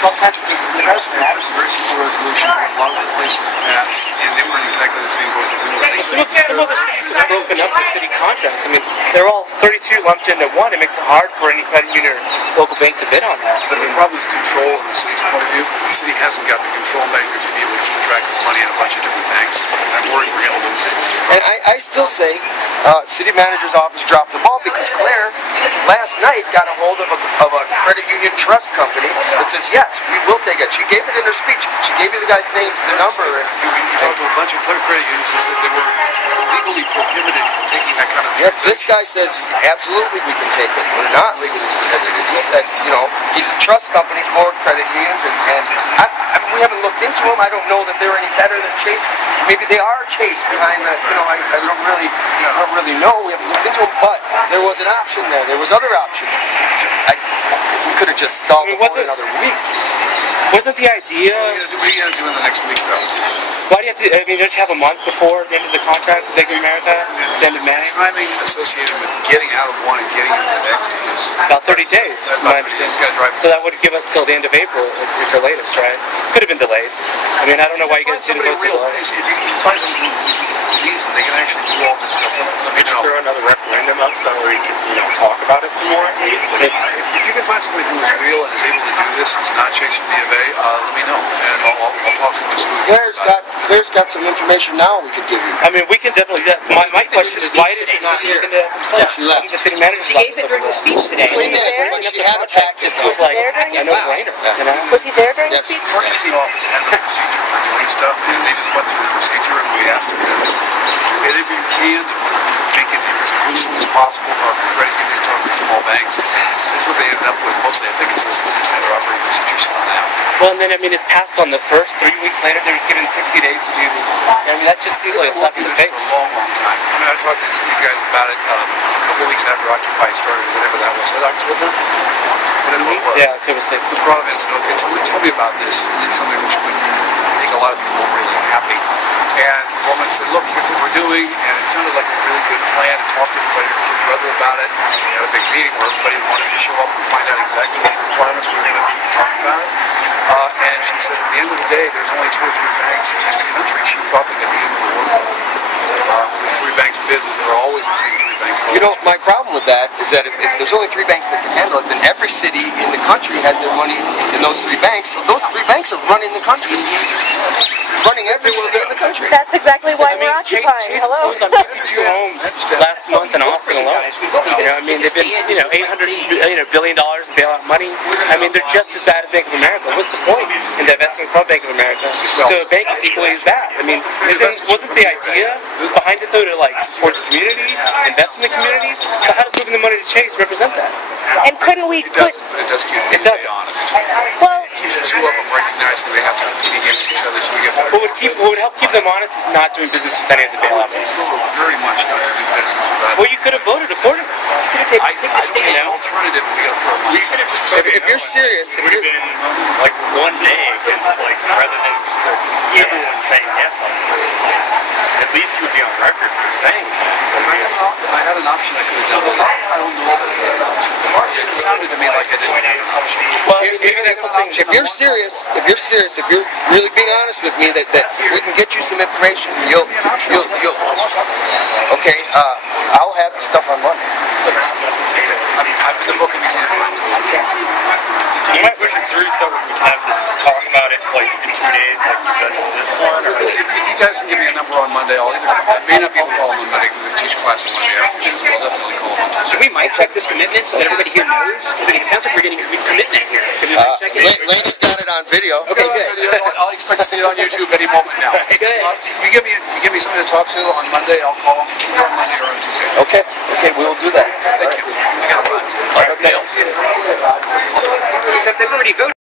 There's all kinds of things that That's a very simple resolution in a lot of the places in the past, and they weren't exactly the same boat that we were. Some other cities have broken up the city contracts. I mean, they're all 32 lumped into one. It makes it hard for any credit union or local bank to bid on that. But the problem is control in the city's point of view. The city hasn't got the control measures to be able to keep track of money in a bunch of different banks. I'm worried we're going to lose it. And I still say city manager's office dropped the ball because Claire last night got a hold of a credit union trust company that says, yes, we will take it. She gave it in her speech. She gave you the guy's name, the number. You talked to a bunch of credit unions that said they were legally prohibited from taking that kind of Yeah, this guy says, absolutely we can take it. We're not legally prohibited. He said, you know, he's a trust company for credit unions, and I mean, we haven't looked into them. I don't know that they're any better than Chase. Maybe they are Chase behind the, you know, I don't really know. We haven't looked into them, but there was an option there. There was other options. If we could have just stalled for another week. Wasn't the idea... What are you going to do in the next week, though? Why do you have to... I mean, don't you have a month before the end of the contract with Bank of America? The end of May? The timing associated with getting out of one and getting into the next is... About 30 days, my understanding. So that would give us till the end of April at the latest, right? Could have been delayed. I mean, I don't know why you guys didn't go till... If you find somebody who believes that they can actually do all this stuff, let me know. Throw another referendum up so we can, talk about it some more at least. If you can find somebody who is real and is able to do this, who's not chasing B of A, let me know, and I'll talk to them as soon as Claire's got some information now we could give you. I mean, we can definitely... My question is, why did it not look into She left. the city manager's She gave it during the speech today. She did, but she had a package. It was like a no-brainer, you know? Was he there during the speech? The emergency office has a procedure for doing stuff, and they just went through the procedure, and we asked them to do whatever you can to make it as inclusive as possible, talk to credit unions, talk to small banks. That's what they ended up with mostly. I think it's this with the standard operating procedures now. Well, and then, I mean, it's passed on the first. 3 weeks later, they were given 60 days to do the... I mean, that just seems like a slap in the face. For a long, long time. I mean, I talked to these guys about it a couple of weeks after Occupy started, whatever that was. Was that October? Whatever it was. Yeah, October 6th. The brought them in and said, okay, tell me about this. This is something which would make a lot of people really happy. And the woman said, look, here's what we're doing. And it sounded like a really good plan to talk to everybody, to your brother about it. And we had a big meeting where everybody wanted to show up and find out exactly what the requirements were going to be to talk about it. And she said, at the end of the day, there's only 2 or 3 banks in the country she thought they could be able to work with. The 3 banks bid, there are always the same 3 banks. You know, my problem with that is that if there's only 3 banks that can handle it, then every city in the country has their money in those 3 banks. So those 3 banks are running the country. Running every city in the country. That's exactly why we're occupying. Chase closed on 52 homes last month in Austin alone. You know, I mean, they've been, $800 billion in bailout money. I mean, they're just as bad as Bank of America. What's the point in divesting from Bank of America to a bank that's equally as bad? I mean, wasn't the idea behind it, though, to, support the community, invest in the community? So how does moving the money to Chase represent that? And couldn't we put... It does keep honest. Well... It keeps the 2 of them recognizing they have to compete against each other so we get better. What would help keep them honest is not doing business with any of the bailout banks. Very much not to do business with that. Well, you could have voted accordingly. You could have taken the state, you know? Alternative, we got to put our money. If you're serious, it would have been like one day against rather than just everyone saying yes on it. At least you would be on record for saying that. I had an option I could have done. I don't know if I had an option. It sounded to me like I didn't have an option. Well, if you're serious, if you're really being honest with me, that if we can get you some information, you'll okay, I'll have the stuff on Monday. I've been looking easy to find. Can we push it through so we can have this talk about it in 2 days, like we've done with this one? Or? If you guys can give me a number on Monday, I may not be able to call them on Monday because they teach class on Monday afternoon, so I'll definitely call them on Tuesday. Can we mic check this commitment so that everybody here knows? Because it sounds like we're getting a commitment here. Can we mic check it? Lane's got it on video. Okay, good. I'll expect to see it on YouTube any moment now. Good. You give me something to talk to on Monday, I'll call them either on Monday or on Tuesday. Okay, we will do that. Thank you. Okay. Except they've already voted.